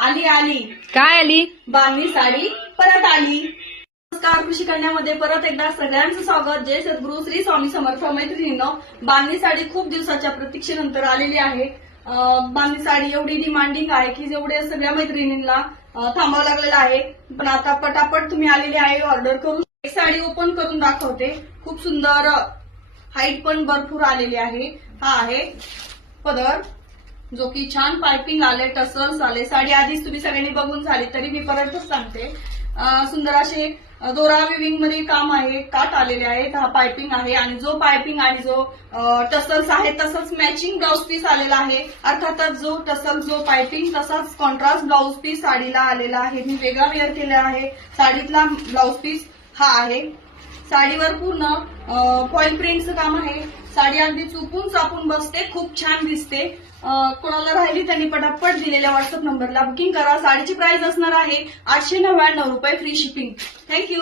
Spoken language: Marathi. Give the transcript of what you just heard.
आली आली काय आली? बांधणी साडी परत आली। नमस्कार, कृषी कन्यामध्ये परत एकदा सगळ्यांचं स्वागत। जय सद्गुरू श्री स्वामी समर्थ। मैत्रिणींनो, बांधणी साडी खूप दिवसाच्या प्रतीक्षेनंतर आलेली आहे। बांधणी साडी एवढी डिमांडिंग आहे की जेवढे सगळ्या मैत्रिणींना थांबावं लागलेलं आहे, पण आता पटापट तुम्ही आलेली आहे ऑर्डर करून। एक साडी ओपन करून दाखवते। खूप सुंदर हाईट पण भरपूर आलेली आहे। हा आहे पदर, जो की छान पायपिंग आले, टसल्स आले। साडी आधीच तुम्ही सगळ्यांनी बघून झाली, तरी मी परतच सांगते। सुंदर असे दोरा विविंग मध्ये काम आहे, काट आलेले आहेत, हा पायपिंग आहे आणि जो पायपिंग आणि जो टसल्स आहे तसंच मॅचिंग ब्लाउज पीस आलेला आहे। अर्थातच जो टसल जो पायपिंग तसाच कॉन्ट्रास्ट ब्लाउज पीस साडीला आलेला आहे। मी वेगळा वेअर केला आहे। साडीतला ब्लाउज पीस हा आहे। साडीवर पूर्ण फॉइल प्रिंटचं काम आहे। साडी अगदी चुकून चापून बसते, खूप छान दिसते। कोणाला राहिली त्यांनी पटापट दिलेल्या व्हॉट्सअप नंबरला बुकिंग करा। साडीची प्राइस असणार आहे 899 रुपये, फ्री शिपिंग। थँक्यू।